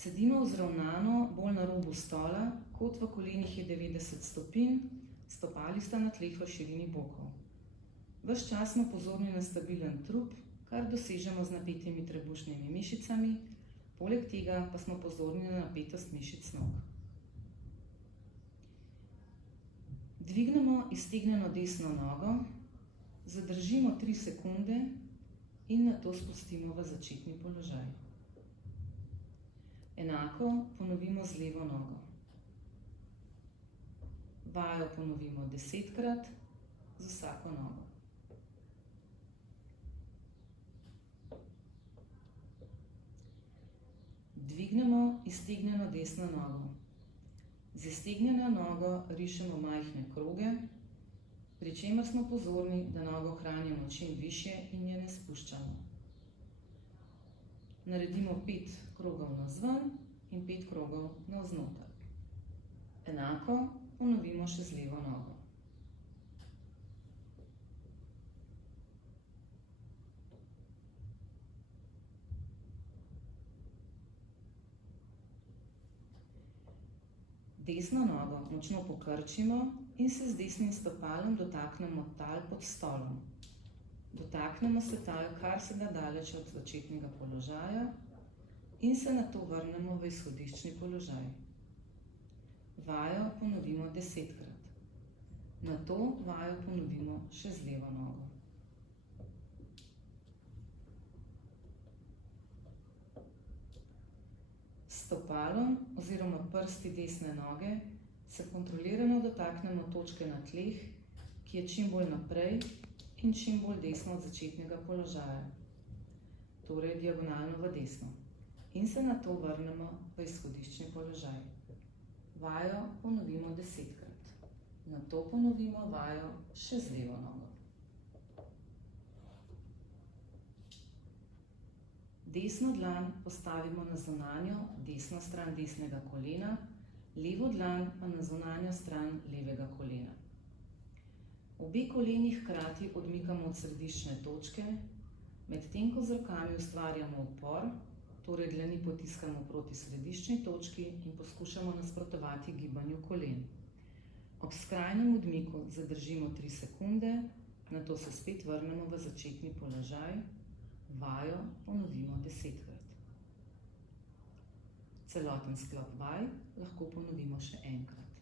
Sedimo vzravnano, bolj na robu stola, kot v kolenih je 90 stopinj, stopali sta na tleh v širini bokov. Ves čas smo pozorni na stabilen trup, kar dosežemo z napetimi trebušnimi mišicami, poleg tega pa smo pozorni na napetost mišic nog. Dvignemo iztegnjeno desno nogo, zadržimo 3 sekunde in nato spustimo v začetni položaj. Enako ponovimo z levo nogo. Vajo ponovimo 10-krat z vsako nogo. Dvignemo iztegnjeno desno nogo. Z iztegnjeno nogo rišemo majhne kroge, pri čemer smo pozorni, da nogo hranimo čim višje in je ne spuščamo. Naredimo 5 krogov navzven in 5 krogov navznoter. Enako ponovimo še z levo nogo. Desno nogo močno pokrčimo in se z desnim stopalom dotaknemo tal pod stolom. Dotaknemo se tal kar se da daleč od začetnega položaja in se nato vrnemo v izhodiščni položaj. Vajo ponovimo 10-krat. Nato vajo ponovimo še z levo nogo. Stopalom oziroma prsti desne noge se kontrolirano dotaknemo točke na tleh, ki je čim bolj naprej in čim bolj desno od začetnega položaja, torej diagonalno v desno, in se nato vrnemo v izhodiščni položaj. Vajo ponovimo 10-krat. Nato ponovimo vajo še z levo nogo. Desno dlan postavimo na zunanjo desno stran desnega kolena, levo dlan pa na zunanjo stran levega kolena. Obe koleni hkrati odmikamo od središčne točke, medtem ko z rokami ustvarjamo upor, torej dlani potiskamo proti središčni točki in poskušamo nasprotovati gibanju kolen. Ob skrajnem odmiku zadržimo 3 sekunde, nato se spet vrnemo v začetni položaj, vajo ponovimo 10-krat. Celoten sklop vaj lahko ponovimo še enkrat.